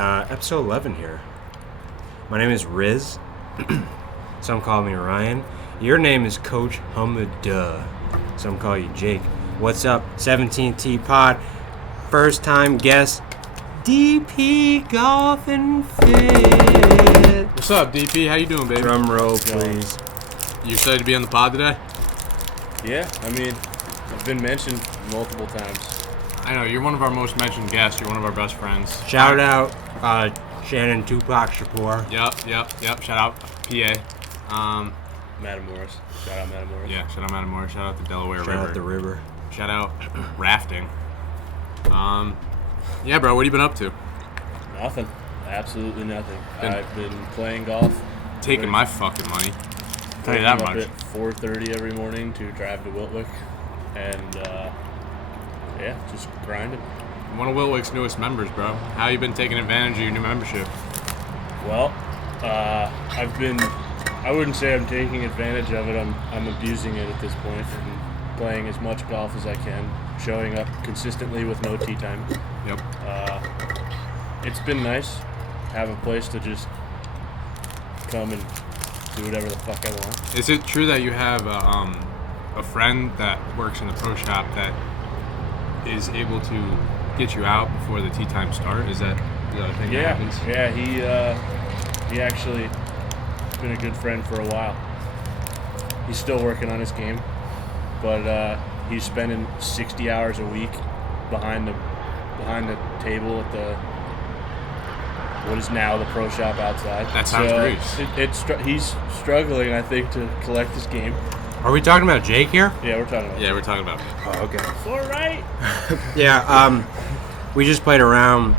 Episode 11 here. My name is Riz. Some call me Ryan. Your name is Coach Humada. Some call you Jake. What's up? 17T Pod. First time guest, DP Golf and Fit. What's up, DP? How you doing, baby? Drum roll, please. You excited to be on the pod today? Yeah, I mean, I've been mentioned multiple times. I know, you're one of our most mentioned guests. You're one of our best friends. Shout out Shannon Tupac Shapour. Yep. Shout out, PA. Matamoros. Shout out Matamoros. Yeah, shout out Matamoros. Shout out the Delaware River. Shout out the river. Shout out rafting. Yeah, bro, what have you been up to? Nothing. Absolutely nothing. I've been playing golf. Taking my fucking money. Tell you that much. Up at 4:30 every morning to drive to Wiltwick. And, yeah, just grinding. One of Wiltwick's newest members, bro. How you been taking advantage of your new membership? Well, I wouldn't say I'm taking advantage of it. I'm abusing it at this point and playing as much golf as I can, showing up consistently with no tee time. Yep. It's been nice. Have a place to just come and do whatever the fuck I want. Is it true that you have a friend that works in the pro shop that is able to get you out before the tee time start? Is that a thing that happens? Yeah, he actually been a good friend for a while. He's still working on his game, but he's spending 60 hours a week behind the table at the what is now the pro shop outside. That sounds great. He's struggling, I think, to collect his game. Are we talking about Jake here? Yeah, we're talking about. Yeah, we're talking about. Oh, okay. All right. Yeah, we just played around.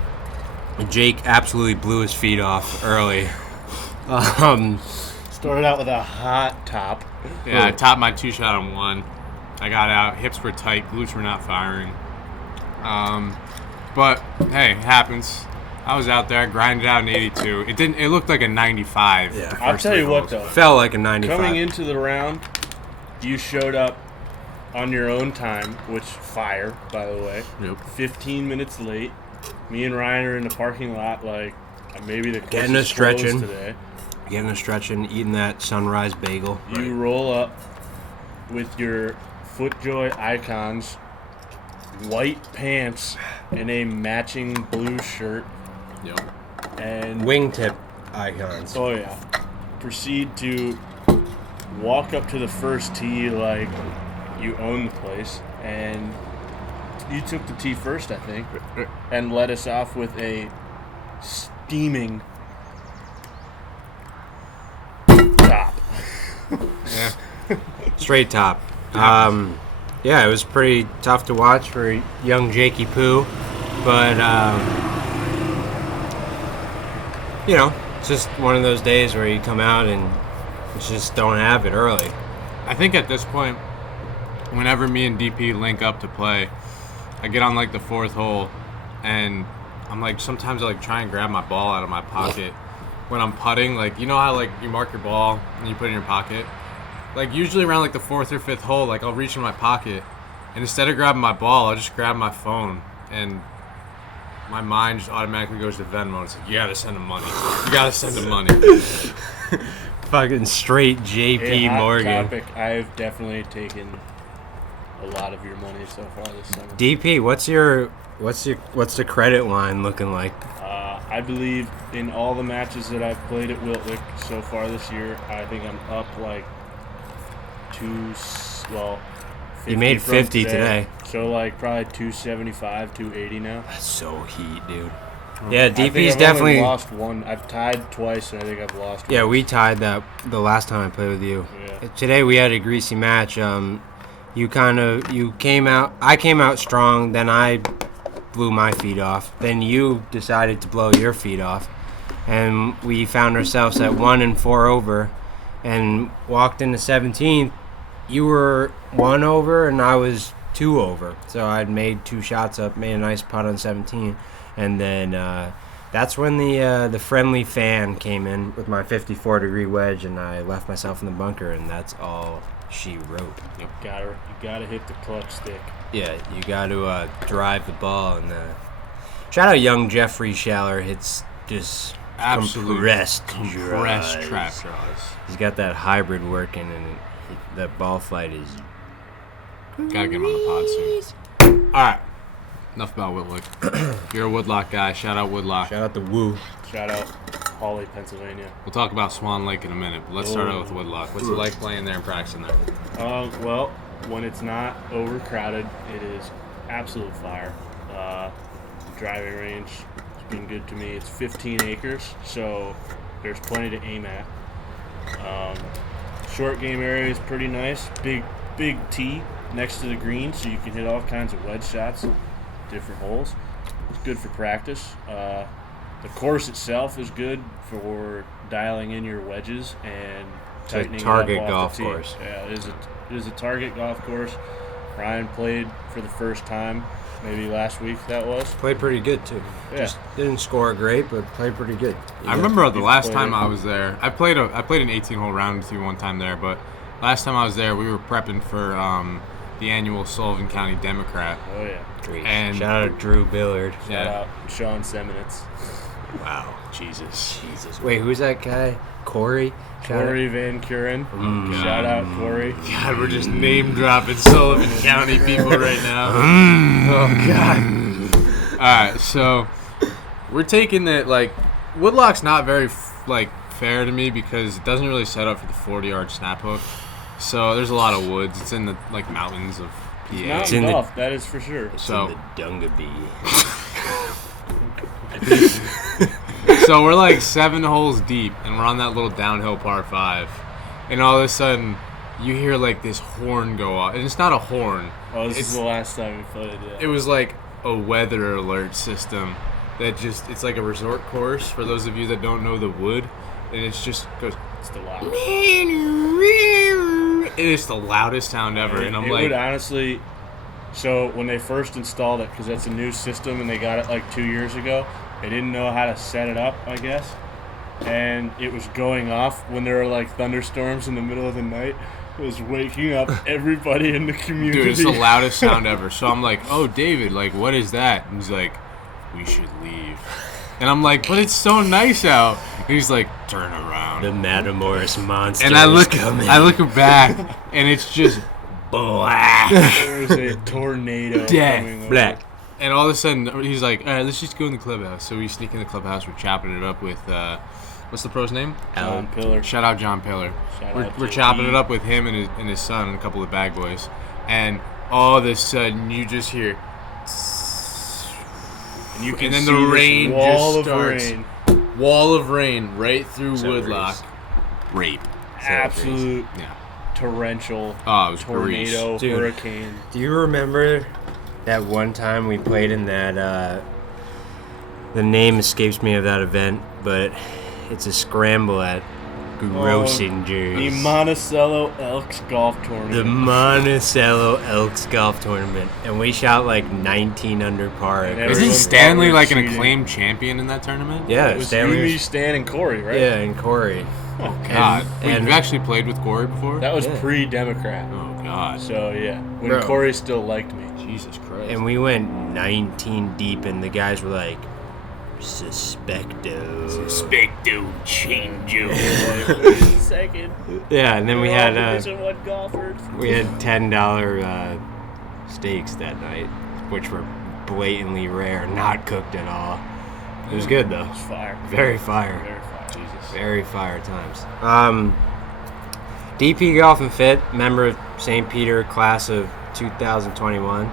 Jake absolutely blew his feet off early. Started out with a hot top. Yeah, I topped my 2-shot on 1. I got out. Hips were tight. Glutes were not firing. But hey, it happens. I was out there, grinded out an 82. It looked like a 95. Yeah. I'll tell you what, though. Felt like a 95. Coming into the round, you showed up on your own time, which fire, by the way. Yep. 15 minutes late. Me and Ryan are in the parking lot, like maybe the Getting a stretching today. Eating that sunrise bagel. You roll up with your FootJoy icons, white pants, and a matching blue shirt. Yep. And Wingtip icons. oh yeah, proceed to walk up to the first tee like you own the place, and you took the tee first, I think, and led us off with a steaming top. Yeah. Straight top. Yeah, it was pretty tough to watch for young Jakey Poo, but it's just one of those days where you come out and you just don't have it early. I think at this point, whenever me and DP link up to play, I get on like the 4th hole, and I'm like, sometimes I like try and grab my ball out of my pocket when I'm putting. Like, you know how like you mark your ball and you put it in your pocket? Like usually around like the 4th or 5th hole, like I'll reach in my pocket, and instead of grabbing my ball, I'll just grab my phone, and my mind just automatically goes to Venmo. It's like, you gotta send him money. You gotta send him money. Fucking straight JP Hot Morgan. topic. I've definitely taken a lot of your money so far this summer. DP, what's the credit line looking like? I believe in all the matches that I've played at Wiltwick so far this year, I think I'm up like 50 You made from 50 today. So like probably 275, 280 now. That's so heat, dude. Yeah, I think DP's I've definitely only lost one. I've tied twice, and I think I've lost one. Yeah, we tied that the last time I played with you. Yeah. Today we had a greasy match. You came out. I came out strong. Then I blew my feet off. Then you decided to blow your feet off, and we found ourselves at 1 and 4 over, and walked into 17th. You were 1 over, and I was 2 over. So I'd made 2 shots up, made a nice putt on 17, and then that's when the friendly fan came in with my 54-degree wedge, and I left myself in the bunker, and that's all she wrote. You gotta hit the clutch stick. Yeah, you got to drive the ball. And shout out young Jeffrey Schaller. Hits just Absolute compressed trap draws. draws. He's got that hybrid working, and that ball flight is. Gotta get him on the pod soon. All right. Enough about Whitlock. You're a Woodlock guy. Shout out Woodlock. Shout out to Woo. Shout out Hawley, Pennsylvania. We'll talk about Swan Lake in a minute, but let's start out with Woodlock. What's it like playing there and practicing there? Well, when it's not overcrowded, it is absolute fire. The driving range has been good to me. It's 15 acres, so there's plenty to aim at. Short game area is pretty nice. Big tee next to the green, so you can hit all kinds of wedge shots, different holes. It's good for practice. The course itself is good for dialing in your wedges and tightening It's a target it up golf off the tee. course. Yeah, it is a target golf course. Ryan played for the first time, maybe last week that was. Played pretty good too. Yeah. Just didn't score great, but played pretty good. I remember the You've last played time it. I was there. I played an 18-hole round with you one time there, but last time I was there, we were prepping for the annual Sullivan County Democrat. Oh yeah. Great. And- Shout out to Drew Billard. Shout out Sean Seminitz. Wow. Jesus. Wait, who's that guy? Corey? Shout Corey Van Kuren. God. Shout out Corey. God, we're just name dropping Sullivan County people right now. Oh God. All right, so we're taking that Woodlock's not very fair to me because it doesn't really set up for the 40-yard snap hook. So there's a lot of woods. It's in the mountains of PA. Mountain in the- golf, that is for sure. So the Dungabee. So we're 7 holes deep, and we're on that little downhill par 5, and all of a sudden you hear this horn go off, and it's not a horn. Oh, this It's- is the last time we played. Yeah. It was like a weather alert system that it's like a resort course for those of you that don't know the wood, and it just goes. It's the loudest. It is the loudest sound ever, and I'm it like, would honestly. So when they first installed it, because that's a new system and they got it 2 years ago, they didn't know how to set it up, I guess, and it was going off when there were thunderstorms in the middle of the night. It was waking up everybody in the community. dude, it's the loudest sound ever. So I'm like, oh, David, what is that? And he's like, we should leave. And I'm like, but it's so nice out. And he's like, turn around. The Matamoros monster. And I is look coming. back, and it's just black. There was a tornado Death. coming over. Black. And all of a sudden, he's like, all right, let's just go in the clubhouse. So we sneak in the clubhouse. We're chopping it up with, what's the pro's name? John Pillar. Shout out John Pillar. Shout We're out chopping JP. it up with him and his son and a couple of bag boys. And all of a sudden, you just hear, And you can and then see the this rain wall just of starts. rain. Wall of rain right through So Woodlock. Rape. Absolute Yeah. torrential Oh, it was tornado, Dude. hurricane. Do you remember that one time we played in that, the name escapes me of that event, but it's a scramble at Grossinger's. The Monticello Elks Golf Tournament. The Monticello Elks Golf Tournament. And we shot 19 under par. And Isn't everyone Stanley thought we were an cheating. acclaimed champion in that tournament? Yeah, It was Stanley. you, me, Stan, and Corey, right? Yeah, and Corey. Oh, God. Wait, and- you've actually played with Corey before? That was Yeah. pre-Democrat. Oh, God. So, yeah. When Bro. Corey still liked me. Jesus Christ. And we went 19 deep, and the guys were like, Suspecto. Suspecto Chango. Wait a second. Yeah, and then we We're had all Division I golfers. $10 steaks that night, which were blatantly rare, not cooked at all. It was good though. It's fire. Very fire. Very fire. Jesus. Very fire times. DP Golf and Fit, member of St. Peter, class of 2021.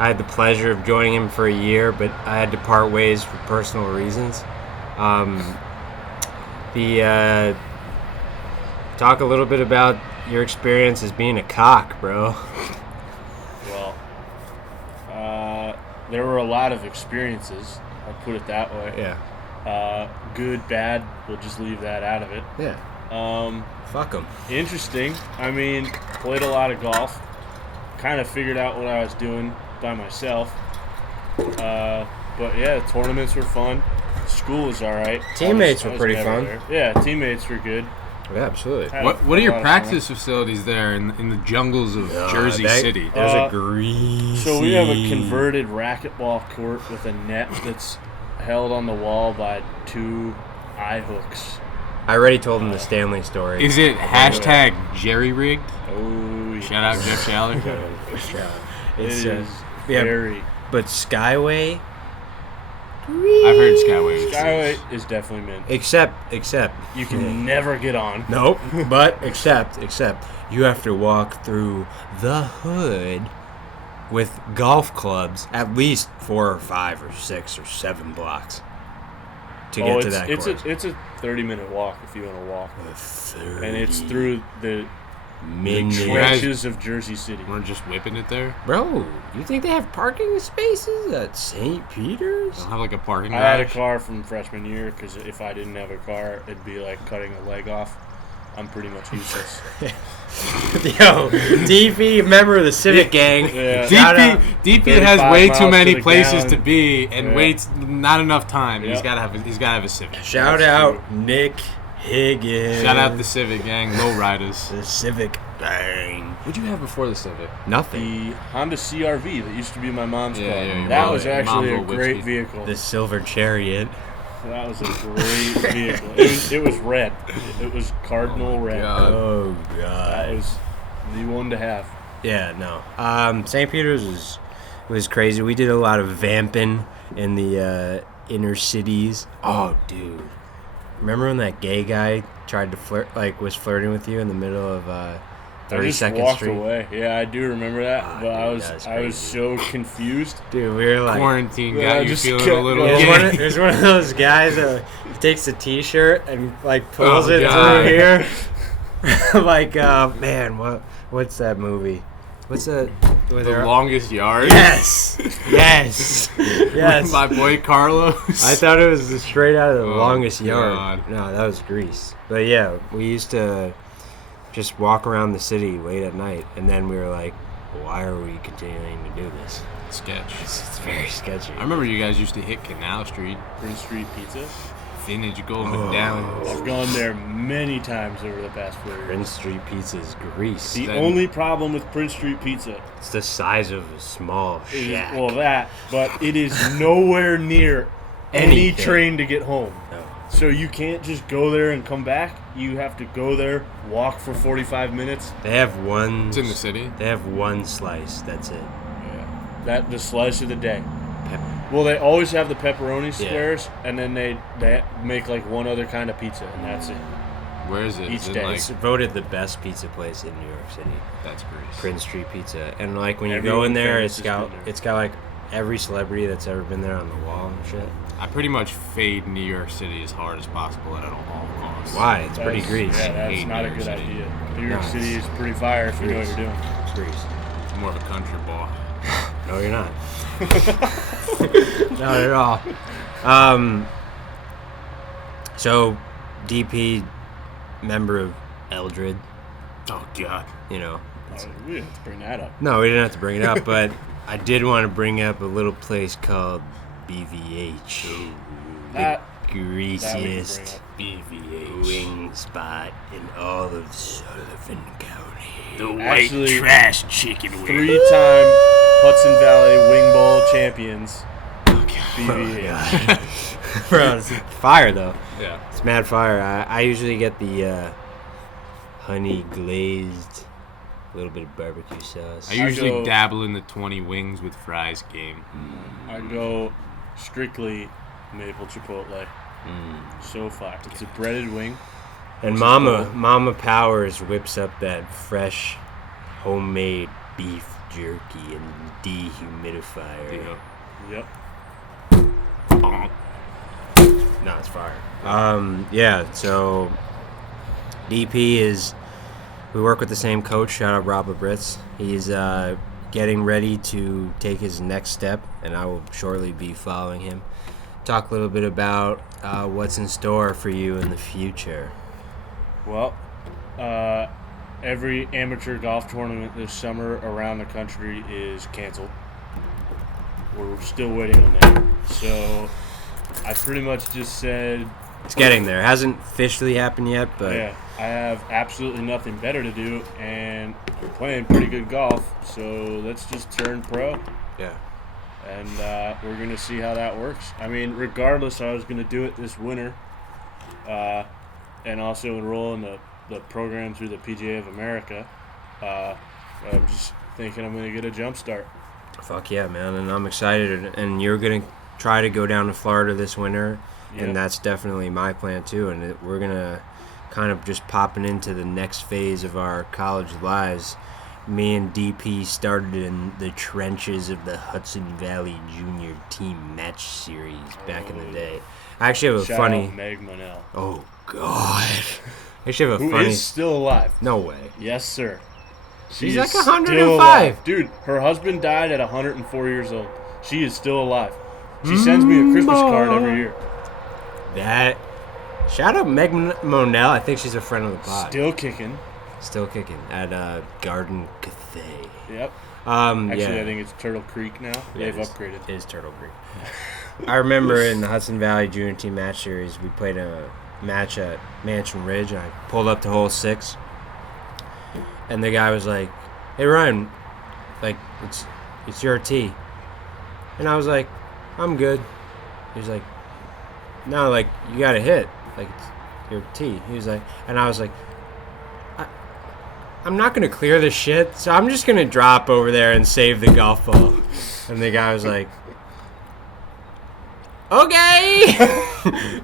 I had the pleasure of joining him for a year, but I had to part ways for personal reasons. Talk a little bit about your experience as being a cock, bro. Well, there were a lot of experiences. I'll put it that way. Yeah. Good, bad. We'll just leave that out of it. Yeah. Fuck them. Interesting. I mean, played a lot of golf. Kind of figured out what I was doing by myself. But yeah, tournaments were fun. School was all right. Teammates I were was pretty never fun. there. Yeah, teammates were good. Yeah, absolutely. Had What a are your lot of practice facilities there in the jungles of Jersey City? There's Uh, a greasy. So we have a converted racquetball court with a net that's held on the wall by 2 eye hooks. I already told him the Stanley story. Is it #Jerry rigged? Oh, yes. Shout out Jeff Schaller. It is very. But Skyway. I've heard Skyway. Skyway is definitely mint. Except. You can never get on. Nope. But except you have to walk through the hood with golf clubs at least 4 or 5 or 6 or 7 blocks to get to that course. It's a 30-minute walk if you want to walk. And it's through the trenches of Jersey City. We're just whipping it there? Bro, you think they have parking spaces at St. Peter's? They don't have like a parking I garage? had a car from freshman year because if I didn't have a car, it'd be like cutting a leg off. I'm pretty much useless. Yo, DP, member of the Civic Gang. Yeah. DP has way too many to places gallon. to be and Yeah. waits not enough time. Yeah. He's gotta have a Civic. Shout out Nick Higgins. Shout out the Civic gang, lowriders. The Civic Gang. What'd you have before the Civic? Nothing. The Honda CRV that used to be my mom's car. your That mom- was your actually a mom will great whiskey. vehicle. The Silver Chariot. That was a great vehicle. It was red. It was cardinal red. God. Oh, That God. was the one to have. Yeah, no. St. Peter's was crazy. We did a lot of vamping in the inner cities. Oh, dude. Remember when that gay guy tried to flirt, was flirting with you in the middle of I 32nd just walked Street? away. Yeah, I do remember that. Ah, but dude, I that was was so confused. Dude, we were like... Quarantine Yeah, got you just feeling kept a little going. gay. There's one of those guys that takes a T-shirt and pulls Oh, it God. through here. Man, what's that movie? What's that? The longest yard. Yes, yes. My boy Carlos. I thought it was straight out of the Oh, longest yard. God. No, that was Grease. But yeah, we used to just walk around the city late at night, and then we were like, why are we continuing to do this? Sketch. It's very sketchy. I remember you guys used to hit Canal Street, Prince Street Pizza. vintage golden Oh. medallions. I've gone there many times over the past 4 years. Prince Street Pizza is Grease. The Then- only problem with Prince Street Pizza It's the size of a small is, shack. but it is nowhere near any Anything. train to get home. No. So you can't just go there and come back. You have to go there, walk for 45 minutes. They have one. It's in the city. They have one slice. That's it. That the slice of the day. Pep- Well, they always have the pepperoni Yeah. squares, and then they make like one other kind of pizza, and that's it. Where is it? Each Is it day. like, It's voted the best pizza place in New York City. that's Greece. Prince Street Pizza, and when you go Everyone in there, famous has been there. it's got every celebrity that's ever been there on the wall and shit. I pretty much fade New York City as hard as possible at all costs. Why? It's pretty That's- Grease. Yeah, that's hate not New a York good City. idea. New York No, City it's- is pretty fire if you know what Grease. you're doing. It's Grease. I'm more of a country boy. No, you're not. Not at all. So, DP, member of Eldred, Oh God. you know. We didn't have to bring that up. No, we didn't have to bring it up, but I did want to bring up a little place called BVH. That Greasiest BVH. wing spot in all of Sullivan County. The Actually, trash chicken wing. 3-time Hudson Valley Wing Bowl champions. Oh, BVH. Bro, it's fire though. Yeah. It's mad fire. I usually get the honey glazed, a little bit of barbecue sauce. I usually go- dabble in the 20 wings with fries game. I go strictly maple chipotle. So fire. It's a breaded wing. And Which is Mama Powers whips up that fresh, homemade beef jerky and dehumidifier. Yeah. Yep. Bonk. No, it's fire. Yeah, so DP is, we work with the same coach. Shout out Rob Labritz. He's getting ready to take his next step, and I will shortly be following him. Talk a little bit about what's in store for you in the future. Well, every amateur golf tournament this summer around the country is canceled. We're still waiting on that. So I pretty much just said, It's getting there. Hasn't officially happened yet, but yeah, I have absolutely nothing better to do, and I'm playing pretty good golf, so let's just turn pro. yeah. and we're going to see how that works. I mean, regardless, I was going to do it this winter and also enroll in the program through the PGA of America. I'm just thinking I'm going to get a jump start. Fuck yeah, man. And I'm excited. And you're going to try to go down to Florida this winter. Yeah. And that's definitely my plan, too. And we're going to kind of just popping into the next phase of our college lives. Me and DP started in the trenches of the Hudson Valley Junior Team Match Series back in the day. I actually have a Shout funny... out Meg Monell. Oh, God. I actually have a Who funny... is still alive. No way. Yes, sir. She's She like is 105. still alive. Dude, her husband died at 104 years old. She is still alive. She sends me a Christmas card every year. That... Shout out Meg Monell. I think she's a friend of the pod. Still kicking. Still kicking at Garden Cathay. Yep. Actually, Actually, I think it's Turtle Creek now. They've upgraded. It is Turtle Creek. I remember in the Hudson Valley Junior Team Match Series, we played a match at Mansion Ridge, and I pulled up to hole 6, and the guy was like, "Hey Ryan, like it's your tee," and I was like, "I'm good." He's like, "No, like you got to hit, like it's your tee." He was like, and I was like, I'm not going to clear this shit, so I'm just going to drop over there and save the golf ball. And the guy was like, okay.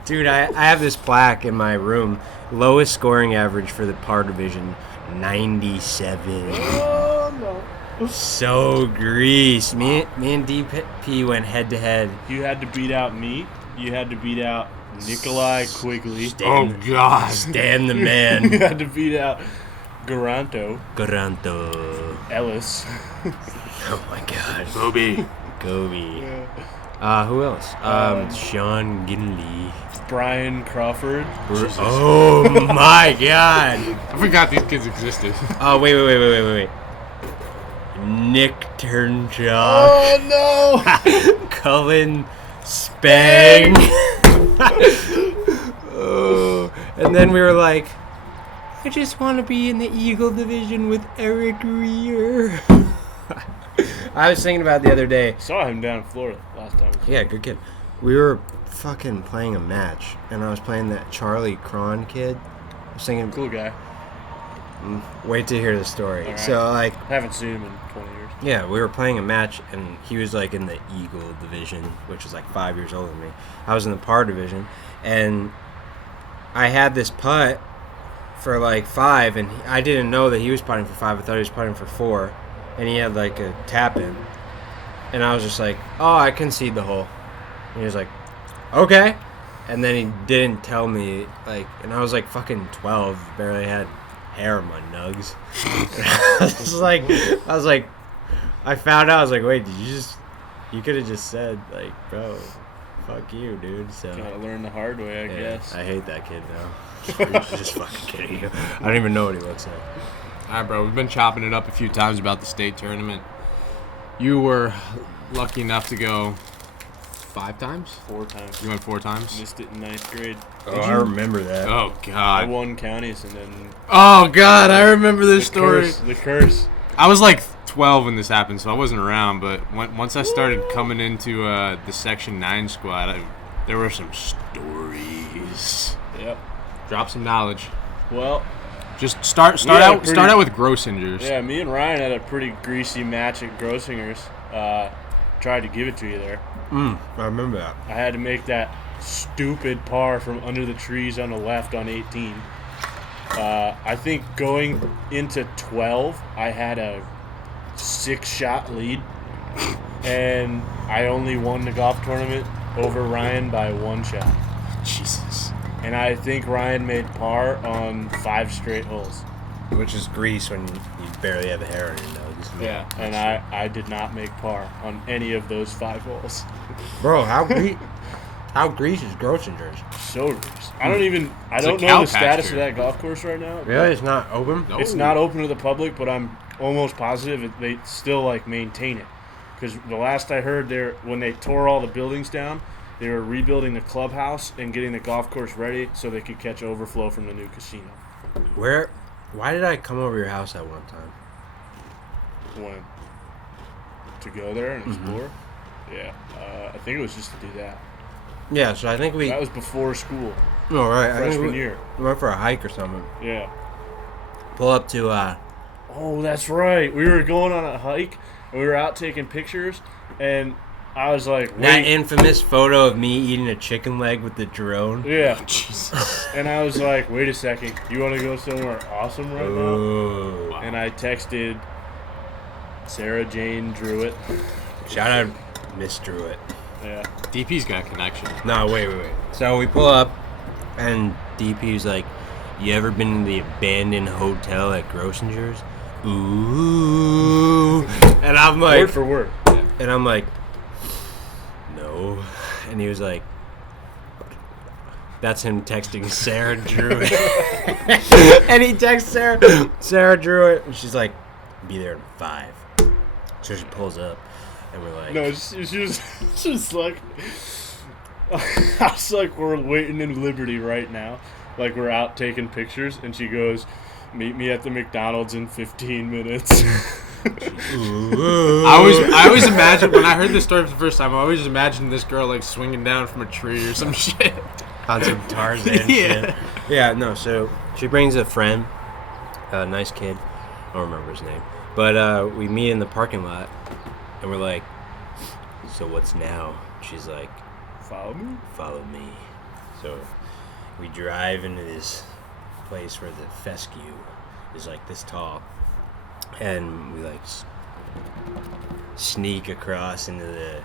Dude, I have this plaque in my room. Lowest scoring average for the par division, 97. Oh, no. So greased. Me and DP went head to head. You had to beat out me. You had to beat out Nikolai Quigley. God. Stan the man. You had to beat out Garanto. Ellis. Oh my God. Bobby. Gobi. Yeah. Who else? Sean Ginley. Brian Crawford. Oh my God. I forgot these kids existed. Oh wait. Nick Turnjock. Oh no! Cullen Spang. Oh. And then we were like, I just want to be in the Eagle division with Eric Rear. I was thinking about it the other day. Saw him down in Florida last time. Yeah, good kid. We were fucking playing a match, and I was playing that Charlie Cron kid. I was thinking, Cool guy. wait to hear the story. Right. So, like, Haven't seen him in 20 years. yeah, we were playing a match, and he was, like, in the Eagle division, which was, like, 5 years older than me. I was in the par division, and I had this putt for, like, 5, and I didn't know that he was putting for 5. I thought he was putting for 4, and he had, like, a tap-in. And I was just like, oh, I concede the hole. And he was like, okay. And then he didn't tell me, like, and I was, like, fucking 12, barely had hair on my nugs. I was like, I found out, I was like, wait, you could have just said, like, bro, fuck you, dude. So Gotta learn the hard way, I guess. I hate that kid now. Just fucking kidding you. I don't even know what he looks like. All right, bro. We've been chopping it up a few times about the state tournament. You were lucky enough to go 5 times? 4 times. You went 4 times? Missed it in 9th grade. Oh, I remember that. Oh, I God. won counties and then Oh, God. I remember this story. The curse. I was like 12 when this happened, so I wasn't around. But once I started coming into the Section 9 squad, there were some stories. Yep. Drop some knowledge. Well, Just start had a out pretty- with Grossingers. yeah, me and Ryan had a pretty greasy match at Grossinger's. Tried to give it to you there. I remember that. I had to make that stupid par from under the trees on the left on 18. I think going into 12, I had a 6-shot lead, and I only won the golf tournament over Ryan by 1 shot. Jesus. And I think Ryan made par on 5 straight holes. Which is grease when you barely have hair on your nose. Yeah, and I did not make par on any of those 5 holes. Bro, how grease is Grossinger's? So greasy. I don't a know cow the status pasture. of that golf course right now. Really? It's not open? No. It's not open to the public, but I'm almost positive they still like maintain it. Because the last I heard, when they tore all the buildings down, they were rebuilding the clubhouse and getting the golf course ready so they could catch overflow from the new casino. Why did I come over your house at one time? When to go there and explore. Yeah. I think it was just to do that. Yeah, so I think That was before school. Oh, right. I think Freshman year. We went for a hike or something. Yeah. Pull up to, Oh, that's right. We were going on a hike, and we were out taking pictures, and I was like, wait. that infamous photo of me eating a chicken leg with the drone. Yeah. Jesus. And I was like, wait a second. You want to go somewhere awesome right now? Oh. And I texted Sarah Jane Druitt. Shout out Miss Druitt. Yeah. DP's got connection. No, wait. So we pull up, and DP's like, you ever been in the abandoned hotel at Grossinger's? Ooh. And I'm like... Word for word. Yeah. And I'm like, no. And he was like, that's him texting Sarah Druitt. And he texts Sarah Druitt, and she's like, be there in 5. So she pulls up, and we're like... No, she was just like... I was like, we're waiting in Liberty right now. Like, we're out taking pictures, and she goes, meet me at the McDonald's in 15 minutes. I always imagined, when I heard this story for the first time, I always imagined this girl, like, swinging down from a tree or some shit. On some Tarzan shit. Yeah, no, so she brings a friend, a nice kid. I don't remember his name. But we meet in the parking lot, and we're like, so what's now? She's like, Follow me? follow me. So we drive into this place where the fescue is like this tall, and we like sneak across into the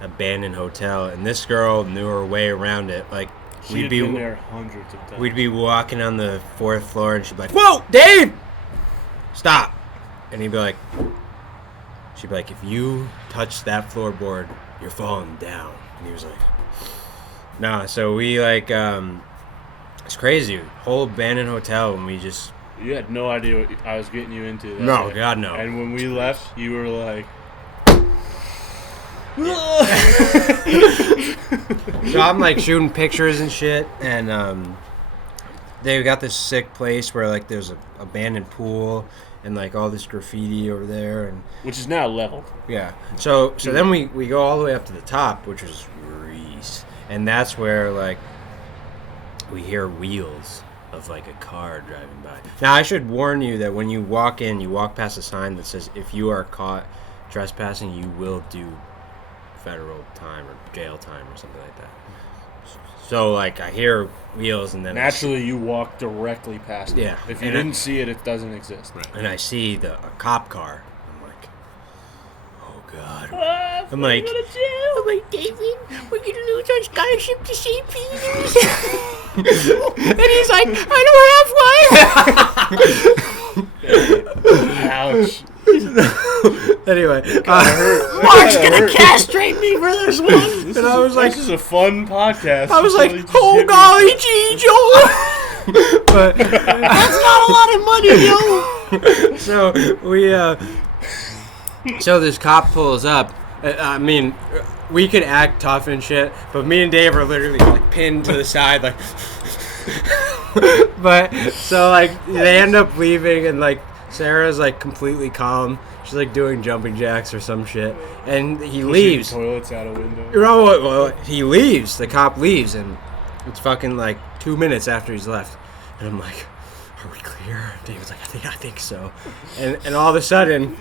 abandoned hotel, and this girl knew her way around it. Like, She'd been there hundreds of times. we'd be walking on the 4th floor, and she'd be like, whoa, Dave, stop. And she'd be like, if you touch that floorboard, you're falling down. And he was like, nah. So we like, it's crazy. Whole abandoned hotel, and we just... You had no idea what I was getting you into. That No, day. God, no. And when we left, you were like... So I'm like shooting pictures and shit, and they got this sick place where like there's an abandoned pool and like all this graffiti over there, and Which is now leveled. yeah. So then we go all the way up to the top, which was Reese, and that's where like we hear wheels of like a car driving by. Now I should warn you that when you walk in, you walk past a sign that says if you are caught trespassing, you will do federal time or jail time or something like that. So like I hear wheels, and then Naturally, you walk directly past it. Yeah. If you And didn't see it, it doesn't exist. Right. and I see a cop car. I'm like, oh god. I'm like, David, we're gonna lose our scholarship to St. Peter's. And he's like, I don't have one. Ouch. Anyway, Mark's gonna castrate me for this one. And I was like, this is a fun podcast. I was until like, you just oh hit me. golly gee, Joe. But that's not a lot of money, yo. So we, so this cop pulls up. I mean, we could act tough and shit, but me and Dave are literally like pinned to the side, like. But so like they end up leaving, and like Sarah's like completely calm. She's like doing jumping jacks or some shit, and he leaves. Toilets out a window. Well, he leaves. The cop leaves, and it's fucking like 2 minutes after he's left, and I'm like, "Are we clear?" David's like, I think so," and all of a sudden,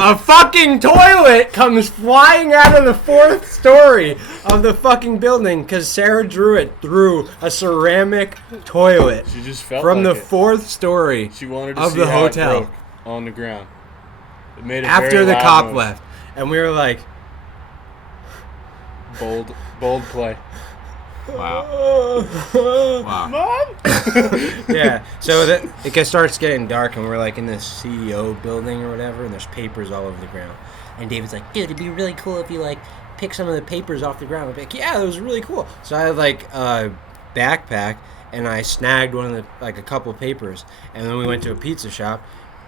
a fucking toilet comes flying out of the 4th story of the fucking building because Sarah Druitt threw a ceramic toilet She just felt from like the it. 4th story She wanted to of see the how hotel. it broke on the ground. It made a After very the loud cop noise. left, and we were like, Bold play. Wow. Wow. Mom? yeah. So it starts getting dark, and we're like in this CEO building or whatever, and there's papers all over the ground. And David's like, dude, it'd be really cool if you like pick some of the papers off the ground. I'm like, yeah, that was really cool. So I had like a backpack, and I snagged one of the like a couple of papers, and then we went to a pizza shop,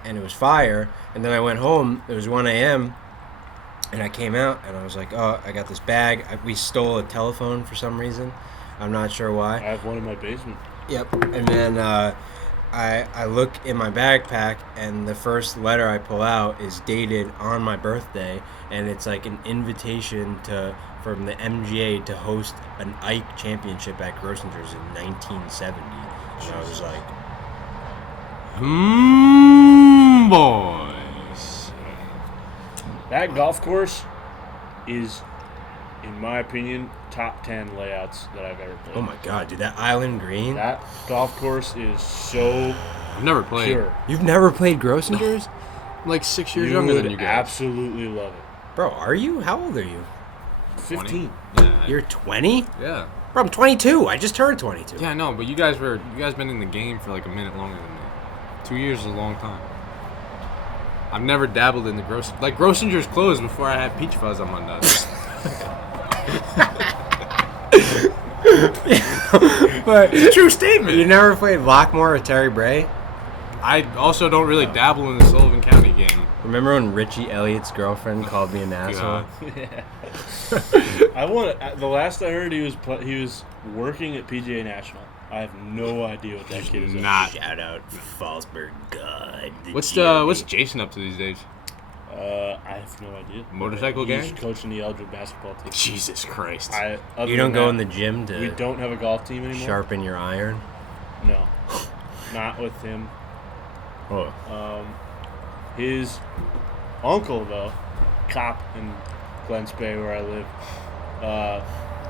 and it was fire. And then I went home. It was 1 a.m. And I came out, and I was like, oh, I got this bag. We stole a telephone for some reason. I'm not sure I why. have one in my basement. Yep. And then I look in my backpack, and the first letter I pull out is dated on my birthday, and it's like an invitation from the MGA to host an Ike championship at Grossinger's in 1970. And I was like, boys. That golf course is, in my opinion, top 10 layouts that I've ever played. oh my god, dude, that island green. That golf course is so I've never played. pure. You've never played Grossinger's? I'm like 6 years You younger would than you guys. absolutely love it. Bro, are you? How old are you? 15. Yeah. You're 20? Yeah. Bro, I'm 22. I just turned 22. Yeah, I know, but you guys been in the game for like a minute longer than me. 2 years is a long time. I've never dabbled in the Grossinger's closed before I had peach fuzz on my nuts. But It's a true statement. you never played Lockmore with Terry Bray? I also don't really dabble in the Sullivan County game. Remember when Richie Elliott's girlfriend called me an asshole? God. The last I heard, he was working at PGA National. I have no idea what that kid is. Not. Shout out Fallsburg God. What's Jason up to these days? I have no idea. Motorcycle He's gang? coaching the Eldred basketball team. Jesus Christ. You don't go in the gym We to don't have a golf team anymore. sharpen your iron? No, not with him. Oh. His uncle, though, cop in Glens Bay, where I live,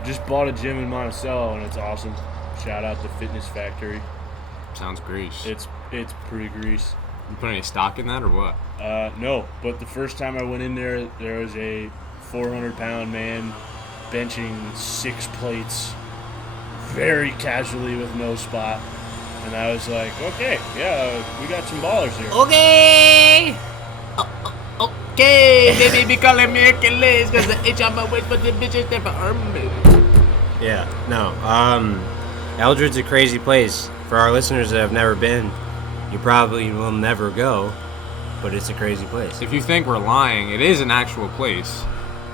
just bought a gym in Monticello, and it's awesome. Shout out to Fitness Factory. Sounds grease. It's pretty grease. You put any stock in that or what? No, but the first time I went in there was a 400-pound man benching 6 plates very casually with no spot. And I was like, okay, yeah, we got some ballers here. Okay. Okay. They be calling me Achilles because the H on my waist, but the bitches never arm me. Yeah, no. Eldred's a crazy place. For our listeners that have never been, you probably will never go, but it's a crazy place. If you think we're lying, it is an actual place.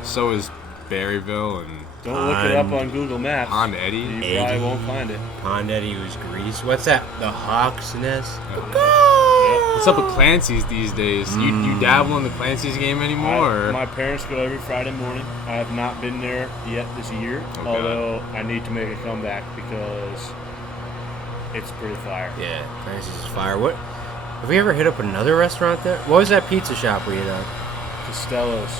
So is Berryville and Don't look it up on Google Maps. Pond Eddy. You Eddie. probably won't find it. Pond Eddy was Greece. What's that? The Hawk's Nest? What's up with Clancy's these days? You dabble in the Clancy's game anymore? Or? My parents go every Friday morning. I have not been there yet this year, Oh, although I need to make a comeback because it's pretty fire. Yeah, Francis is fire. What? Have we ever hit up another restaurant there? What was that pizza shop we hit up? Costello's.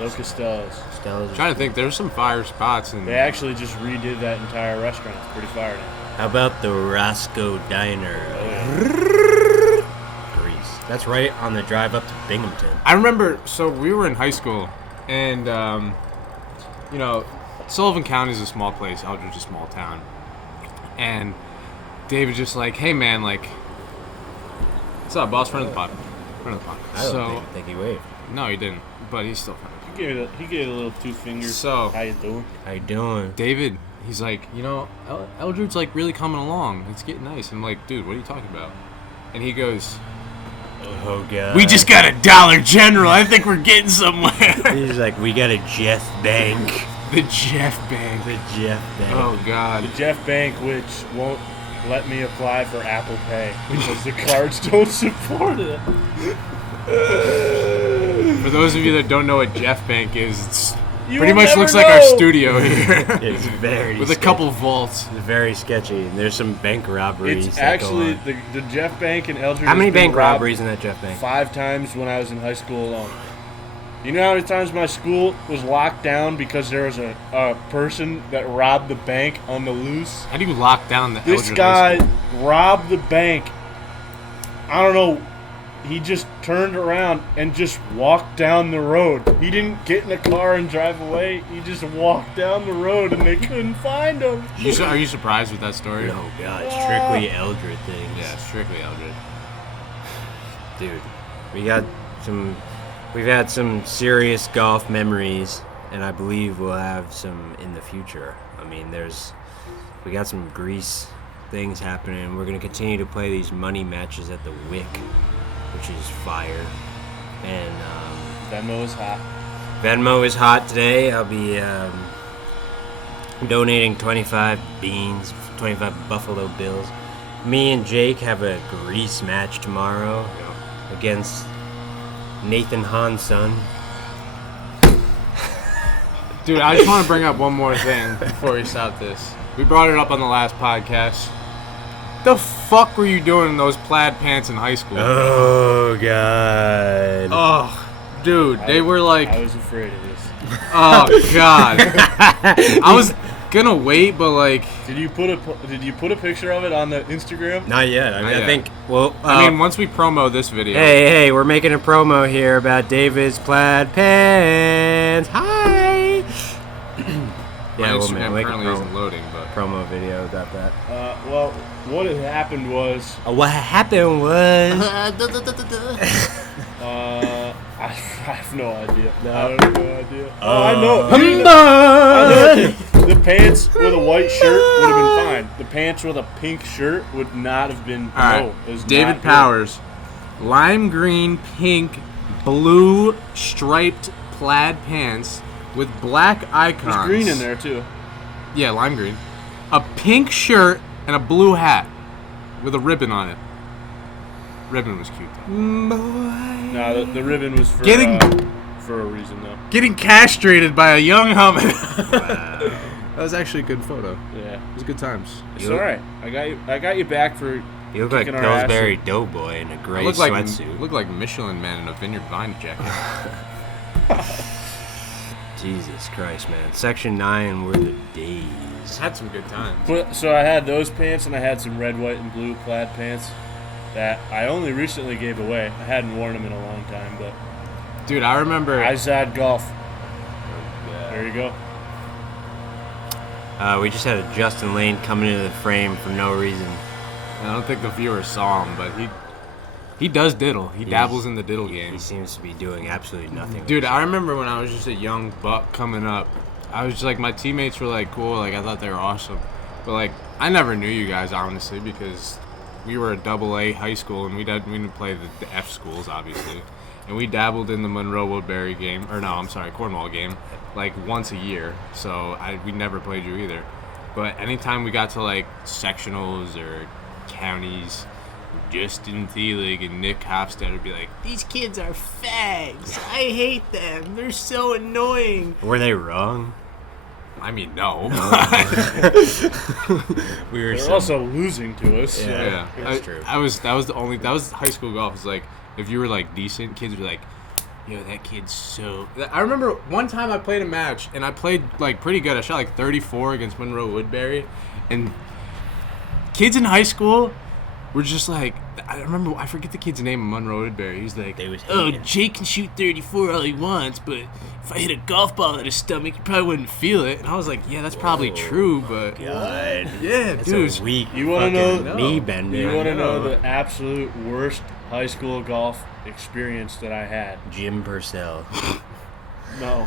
Lo Costello's. Stella's. I'm trying to think. There's some fire spots in. They actually just redid that entire restaurant. It's pretty fire now. How about the Roscoe Diner? Oh, yeah. Greece. That's right on the drive up to Binghamton. I remember. So we were in high school, and you know, Sullivan County is a small place. Eldred's a small town, and David just like, hey man, like, what's up, boss? Friend of the pod. Friend of the pod. I don't think he waved. No, he didn't. But he's still friend. He gave it a little 2 fingers. So- how you doing? How you doing? David, he's like, you know, Eldred's like really coming along. It's getting nice. I'm like, dude, what are you talking about? And he goes, Oh god. we just got a Dollar General. I think we're getting somewhere. He's like, we got a Jeff Bank. The Jeff Bank. The Jeff Bank. Oh God. The Jeff Bank, which won't let me apply for Apple Pay because the cards don't support it. For those of you that don't know what Jeff Bank is, it's You pretty will much never looks like our know. studio here. It's very With a sketchy. couple vaults. It's very sketchy. And there's some bank robberies. It's that go actually on. the Jeff Bank in Eldred. How many has been bank robbed robberies in that Jeff Bank? 5 times when I was in high school alone. You know how many times my school was locked down because there was a person that robbed the bank on the loose? How do you lock down the This Eldred guy High School? robbed the bank. I don't know. He just turned around and just walked down the road. He didn't get in a car and drive away. He just walked down the road and they couldn't find him. Are you surprised with that story? Oh god, strictly Eldred things. Yeah, strictly Eldred. Dude, we've had some serious golf memories, and I believe we'll have some in the future. I mean, we got some Greece things happening. We're gonna continue to play these money matches at the Wick, which is fire. And Venmo is hot. Venmo is hot today. I'll be donating 25 beans, 25 Buffalo Bills Me and Jake have a grease match tomorrow against Nathan Hahn's son. Dude, I just want to bring up one more thing before we stop this. We brought it up on the last podcast. The fuck were you doing in those plaid pants in high school? Oh, God. Oh, dude, they were like... I was afraid of this. Oh, God. I was gonna wait, but like... Did you put a picture of it on the Instagram? Not yet. I yet. think, well... I mean, once we promo this video... Hey, we're making a promo here about David's plaid pants. Hi! My we'll Instagram make a currently isn't loading, but... promo video about that. Well, what had happened was... What happened was... I have no idea. I have no idea. I know. The pants with a white shirt would have been fine. The pants with a pink shirt would not have been. All right, no, it was David not Powers, lime green, pink, blue striped plaid pants with black icons. There's green in there too. Yeah, lime green. A pink shirt and a blue hat with a ribbon on it. Ribbon was cute though. No, the ribbon was for for a reason though. Getting castrated by a young hominid. Wow. That was actually a good photo. Yeah, it was good times. It's all right. I got you back for. You look like Pillsbury Doughboy in a gray sweatsuit. Look like Michelin Man in a Vineyard Vine jacket. Jesus Christ, man. Section 9 were the days. Had some good times. But so I had those pants and I had some red, white, and blue plaid pants that I only recently gave away. I hadn't worn them in a long time, but. Dude, I remember. Izod Golf. There you go. We just had a Justin Lane coming into the frame for no reason. I don't think the viewers saw him, but he does diddle. He dabbles in the diddle game. He seems to be doing absolutely nothing. Dude, I remember when I was just a young buck coming up, I was just like, my teammates were like cool, like I thought they were awesome. But like, I never knew you guys, honestly, because we were a AA high school and we didn't play the F schools, obviously. And we dabbled in the Monroe Woodbury game, Cornwall game, like once a year. So we never played you either. But anytime we got to like sectionals or counties, Justin Thielig and Nick Hofstad would be like, "These kids are fags. I hate them. They're so annoying." Were they wrong? I mean, no. They're also losing to us. Yeah, that's true. That was high school golf. It was like, if you were like decent, kids would be like, "Yo, that kid's so." I remember one time I played a match and I played like pretty good. I shot like 34 against Monroe Woodbury, and kids in high school were just like, I forget the kid's name in Monroe Woodbury. He's like, "Oh, Jake can shoot 34 all he wants, but if I hit a golf ball at his stomach, he probably wouldn't feel it." And I was like, "Yeah, that's probably true, but God, yeah, that's dude, a weak. You want to know knee bender? You want to know the absolute worst high school golf experience that I had? Jim Purcell. No.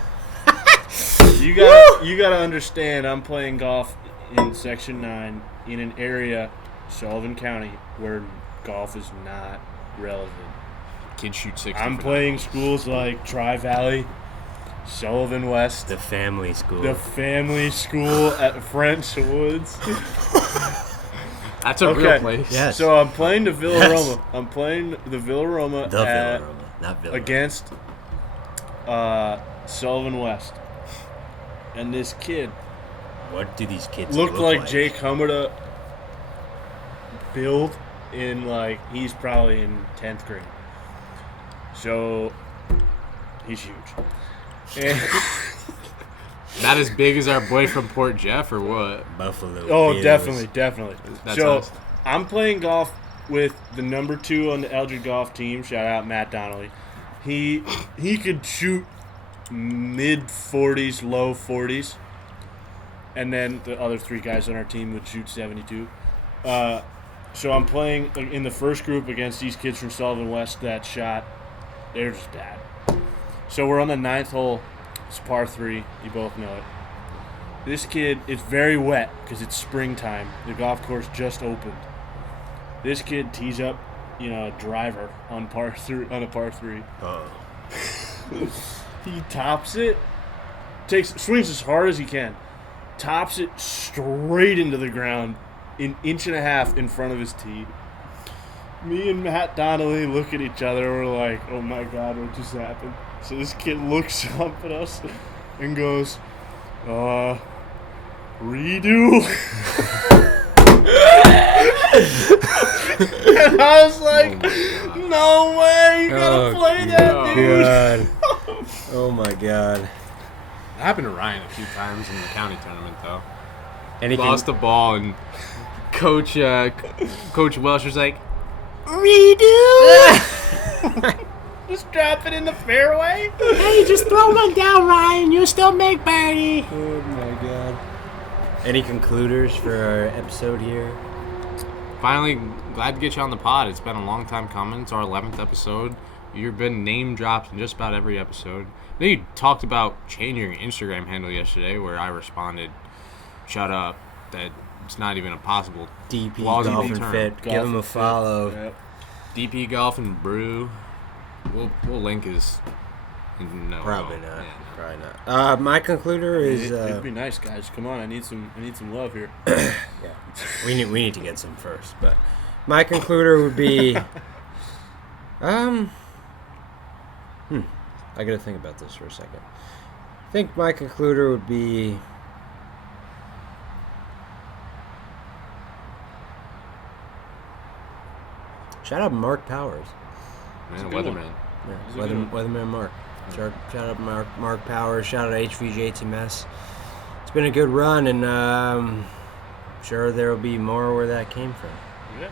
You gotta understand. I'm playing golf in Section 9 in an area, Sullivan County, where golf is not relevant. kids shoot 60. I'm playing schools like Tri-Valley, Sullivan West, The family school. the family school at French Woods. That's a real place. Yes. So I'm playing the Villaroma. Yes. I'm playing the Villaroma The Villaroma, not Villaroma. against Sullivan West. And this kid What do these kids looked look like Jake Hummerda build in, like, he's probably in 10th grade. So he's huge. And Not as big as our boy from Port Jeff or what? Buffalo oh, Bills. definitely. That's So us. I'm playing golf with the number 2 on the Eldred golf team. Shout out Matt Donnelly. He could shoot mid 40s, low 40s, and then the other 3 guys on our team would shoot 72. So I'm playing in the first group against these kids from Sullivan West that shot. They're just bad. So we're on the 9th hole. It's par 3. You both know it. This kid, it's very wet because it's springtime. The golf course just opened. This kid tees up, a driver on a par 3. Oh. He tops it, swings as hard as he can, tops it straight into the ground, an inch and a half in front of his tee. Me and Matt Donnelly look at each other. We're like, oh my God, what just happened? So this kid looks up at us and goes, redo? And I was like, no way, you gotta play that, dude. God. Oh my God. It happened to Ryan a few times in the county tournament, though. And he Lost the ball, and Coach Welsh was like, redo. Just drop it in the fairway. Hey, just throw one down, Ryan. You'll still make birdie. Oh my God. Any concluders for our episode here? finally, glad to get you on the pod. It's been a long time coming. It's our 11th episode. You've been name dropped in just about every episode. I know you talked about changing your Instagram handle yesterday, where I responded, "Shut up, that it's not even a possible DP plausible Golf and term." Fit. Give him a follow. Yep. DP Golf and Brew. We'll link his. No, Probably no. not. Yeah. Probably not. My concluder is. It'd be nice, guys. Come on, I need some love here. Yeah, we need to get some first. But my concluder would be. I gotta think about this for a second. I think my concluder would be. Shout out Mark Powers. Man, a good weatherman. Yeah, Weatherman Mark. Shout out Mark Powers. Shout out HVJ Team S. It's been a good run, and sure there will be more where that came from. Yeah.